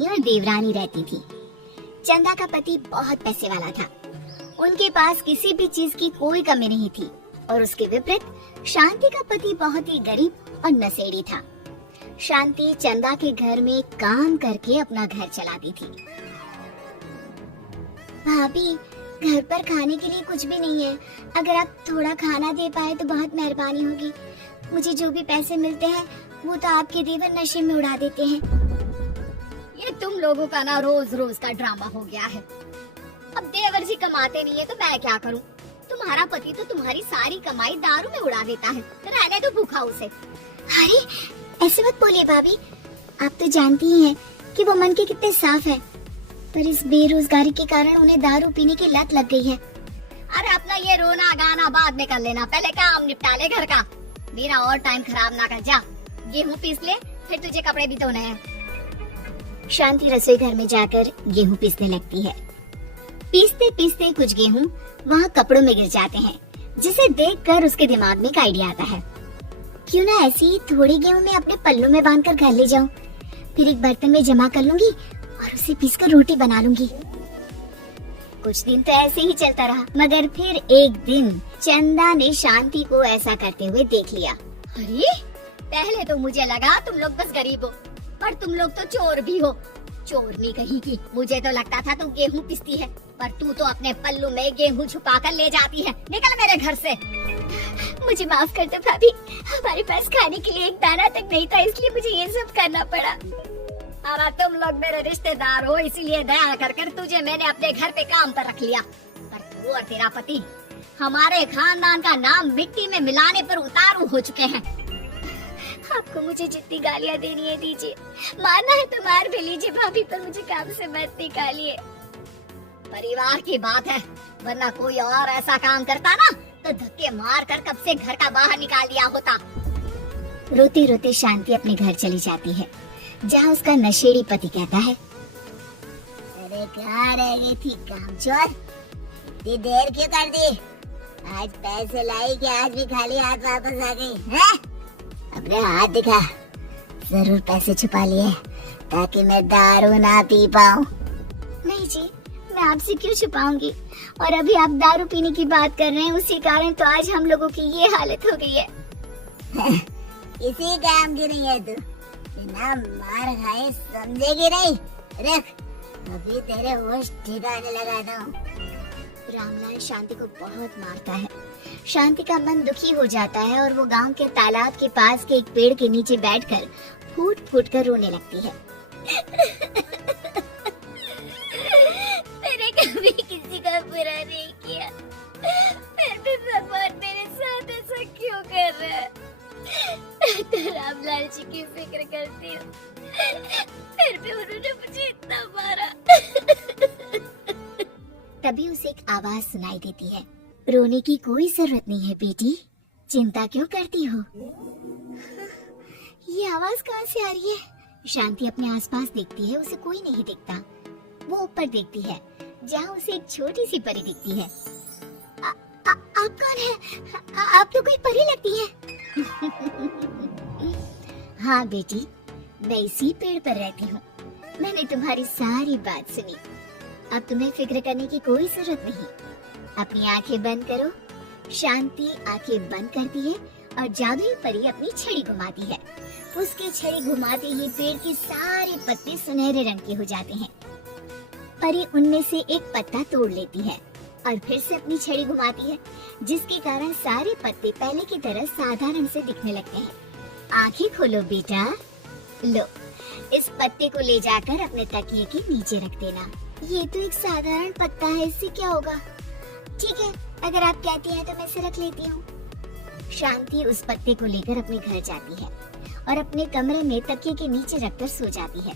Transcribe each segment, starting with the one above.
रानी और देवरानी रहती थी। चंदा का पति बहुत पैसे वाला था। उनके पास किसी भी चीज की कोई कमी नहीं थी और उसके विपरीत शांति का पति बहुत ही गरीब और नशेड़ी था। शांति चंदा के घर में काम करके अपना घर चलाती थी। भाभी, घर पर खाने के लिए कुछ भी नहीं है। अगर आप थोड़ा खाना दे पाए तो बहुत मेहरबानी होगी। मुझे जो भी पैसे मिलते हैं वो तो आपके देवर नशे में उड़ा देते हैं। ये तुम लोगों का ना रोज रोज का ड्रामा हो गया है। अब देवर जी कमाते नहीं है तो मैं क्या करूं? तुम्हारा पति तो तुम्हारी सारी कमाई दारू में उड़ा देता है। रहने दो भूखा उसे। अरे ऐसे मत बोलिए भाभी, आप तो जानती ही हैं कि वो मन के कितने साफ हैं, पर इस बेरोजगारी के कारण उन्हें दारू पीने की लत लग गई है। अरे अपना ये रोना गाना बाद में कर लेना, पहले काम निपटा ले घर का। मेरा और टाइम खराब ना कर। जा गेहूं पीस ले, फिर तुझे कपड़े भी धोने हैं। शांति रसोई घर में जाकर गेहूं पीसने लगती है। पीसते पीसते कुछ गेहूं वहाँ कपड़ों में गिर जाते हैं, जिसे देखकर उसके दिमाग में एक आइडिया आता है। क्यों ना ऐसे ही थोड़े गेहूं में अपने पल्लू में बांधकर घर ले जाऊं, फिर एक बर्तन में जमा कर लूंगी और उसे पीसकर रोटी बना लूंगी। कुछ दिन तो ऐसे ही चलता रहा, मगर फिर एक दिन चंदा ने शांति को ऐसा करते हुए देख लिया। अरे पहले तो मुझे लगा तुम लोग बस गरीब हो, पर तुम लोग तो चोर भी हो। चोरनी कहीं की। मुझे तो लगता था तुम गेहूं पिसती है, पर तू तो अपने पल्लू में गेहूं छुपा कर ले जाती है। निकल मेरे घर से। मुझे माफ कर दो भाभी, हमारे पास खाने के लिए एक दाना तक नहीं था, इसलिए मुझे ये सब करना पड़ा। अरे तुम लोग मेरे रिश्तेदार हो, इसीलिए दया कर तुझे मैंने अपने घर पे काम पर रख लिया। पर तू और तेरा पति हमारे खानदान का नाम मिट्टी में मिलाने पर उतारू हो चुके हैं। आपको मुझे जितनी गालियाँ देनी है दीजिए, मारना है तो मार भी लीजिए भाभी, पर मुझे काम से मत निकालिए। परिवार की बात है, वरना कोई और ऐसा काम करता ना तो धक्के मार कर कब से घर का बाहर निकाल दिया होता। रोते रोते शांति अपने घर चली जाती है, जहाँ उसका नशेड़ी पति कहता है, अरे कहाँ रह गई थी कामचोर, इतनी देर क्यों कर दी? आज पैसे लाई कि आज भी खाली हाथ वापस आ गई है? अपने हाथ दिखा। जरूर पैसे छुपा लिए ताकि मैं दारू ना पी पाऊँ। नहीं जी, मैं आपसे क्यों छुपाऊंगी, और अभी आप दारू पीने की बात कर रहे हैं, उसी कारण तो आज हम लोगों की ये हालत हो गई है। इसी काम की नहीं है तू, बिना मार खाए समझेगी नहीं। रख, अभी तेरे होश ठिकाने लगाता हूँ। रामलाल शांति को बहुत मारता है। शांति का मन दुखी हो जाता है और वो गांव के तालाब के पास के एक पेड़ के नीचे बैठकर फूट फूट कर रोने लगती है। मैंने कभी किसी का बुरा नहीं किया, फिर भी भगवान मेरे साथ ऐसा क्यों कर रहा है? तो रामलाल जी की फिक्र करती हूँ, फिर भी उन्होंने मुझे इतना मारा। तभी उसे एक आवाज सुनाई देती है, रोने की कोई जरूरत नहीं है बेटी, चिंता क्यों करती हो? ये आवाज कहाँ से आ रही है? शांति अपने आसपास देखती है, उसे कोई नहीं दिखता। वो ऊपर देखती है, जहाँ उसे एक छोटी सी परी दिखती है। आप कौन है? आप तो कोई परी लगती है। हाँ बेटी, मैं इसी पेड़ पर रहती हूँ। मैंने तुम्हारी सारी बात सुनी, अब तुम्हें फिक्र करने की कोई जरूरत नहीं। अपनी आंखें बंद करो। शांति आंखें बंद करती है और जादुई परी अपनी छड़ी घुमाती है। उसकी छड़ी घुमाते ही पेड़ के सारे पत्ते सुनहरे रंग के हो जाते हैं। परी उनमें से एक पत्ता तोड़ लेती है और फिर से अपनी छड़ी घुमाती है, जिसके कारण सारे पत्ते पहले की तरह साधारण से दिखने लगते हैं। आंखें खोलो बेटा। लो, इस पत्ते को ले जाकर अपने तकिए के नीचे रख देना। ये तो एक साधारण पत्ता है, इससे क्या होगा? ठीक है, अगर आप कहती हैं तो मैं इसे रख लेती हूँ। शांति उस पत्ते को लेकर अपने घर जाती है और अपने कमरे में तकिए के नीचे रखकर सो जाती है।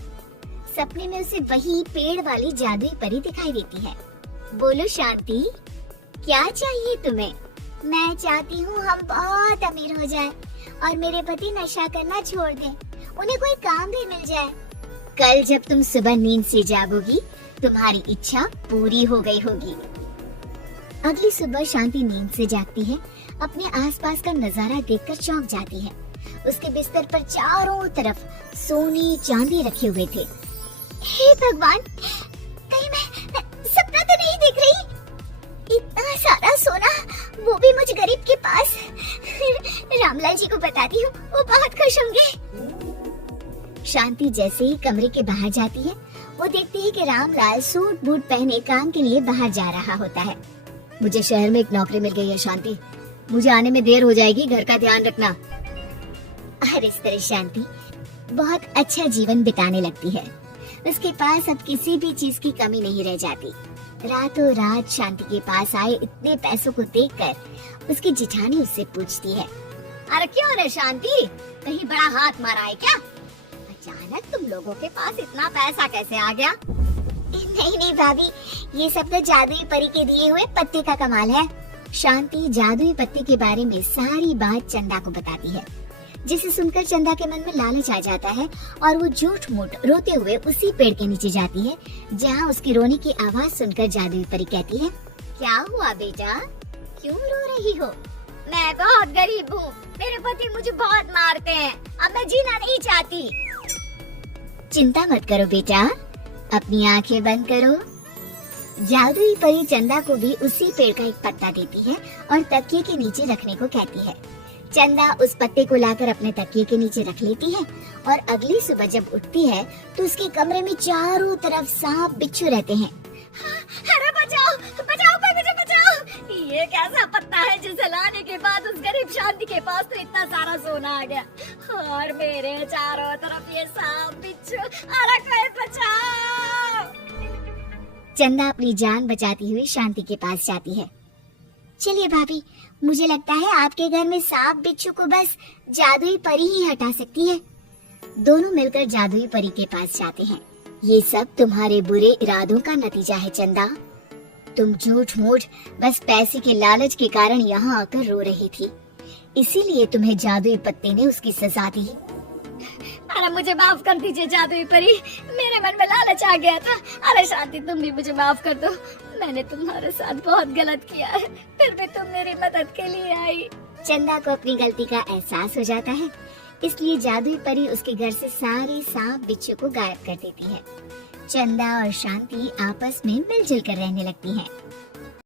सपने में उसे वही पेड़ वाली जादुई परी दिखाई देती है। बोलो शांति, क्या चाहिए तुम्हें? मैं चाहती हूँ हम बहुत अमीर हो जाएं और मेरे पति नशा करना छोड़ दें, उन्हें कोई काम भी मिल जाए। कल जब तुम सुबह नींद से जागोगी, तुम्हारी इच्छा पूरी हो गई होगी। अगली सुबह शांति नींद से जागती है, अपने आसपास का नजारा देखकर चौंक जाती है। उसके बिस्तर पर चारों तरफ सोने चांदी रखे हुए थे। हे भगवान, कहीं मैं सपना तो नहीं देख रही? इतना सारा सोना, वो भी मुझ गरीब के पास। रामलाल जी को बताती हूँ, वो बहुत खुश होंगे। शांति जैसे ही कमरे के बाहर जाती है, वो देखती है कि रामलाल सूट बूट पहने काम के लिए बाहर जा रहा होता है। मुझे शहर में एक नौकरी मिल गई है शांति, मुझे आने में देर हो जाएगी, घर का ध्यान रखना। हर इस तरह शांति बहुत अच्छा जीवन बिताने लगती है। उसके पास अब किसी भी चीज की कमी नहीं रह जाती। रातों रात शांति के पास आए इतने पैसों को देखकर उसकी जिठानी उससे पूछती है, अरे क्यों रे शांति, कहीं बड़ा हाथ मारा है क्या? अचानक तुम लोगों के पास इतना पैसा कैसे आ गया? नहीं नहीं भाभी, ये सब तो जादुई परी के दिए हुए पत्ते का कमाल है। शांति जादुई पत्ते के बारे में सारी बात चंदा को बताती है, जिसे सुनकर चंदा के मन में लालच आ जाता है और वो झूठ मूठ रोते हुए उसी पेड़ के नीचे जाती है जहाँ उसकी रोने की आवाज सुनकर जादुई परी कहती है, क्या हुआ बेटा, क्यों रो रही हो? मैं बहुत गरीब हूँ, मेरे पति मुझे बहुत मारते हैं, अब मैं जीना नहीं चाहती। चिंता मत करो बेटा, अपनी आंखें बंद करो। जादुई परी चंदा को भी उसी पेड़ का एक पत्ता देती है और तकिए के नीचे रखने को कहती है। चंदा उस पत्ते को लाकर अपने तकिए के नीचे रख लेती है और अगली सुबह जब उठती है तो उसके कमरे में चारों तरफ सांप बिच्छू रहते हैं। अरे बचाओ बचाओ, कोई मुझे बचाओ, ये कैसा पत्ता है जिसे लाने के बाद उस गरीब शांति के पास तो इतना सारा सोना आ गया और मेरे चारों तरफ ये सांप बिच्छू, अरे कोई बचाओ। चंदा अपनी जान बचाती हुई शांति के पास जाती है। चलिए भाभी, मुझे लगता है आपके घर में सांप बिच्छू को बस जादुई परी ही हटा सकती है। दोनों मिलकर जादुई परी के पास जाते हैं। ये सब तुम्हारे बुरे इरादों का नतीजा है चंदा। तुम झूठ मूठ बस पैसे के लालच के कारण यहाँ आकर रो रही थी, इसीलिए तुम्हें जादुई पत्ते ने उसकी सजा दी। अरे मुझे माफ कर दीजिए जादुई परी, मेरे मन में लालच आ गया था। अरे शांति, तुम भी मुझे माफ कर दो, मैंने तुम्हारे साथ बहुत गलत किया है, फिर भी तुम मेरी मदद के लिए आई। चंदा को अपनी गलती का एहसास हो जाता है, इसलिए जादुई परी उसके घर से सारे सांप बिच्छू को गायब कर देती है। चंदा और शांति आपस में मिलजुल कर रहने लगती हैं।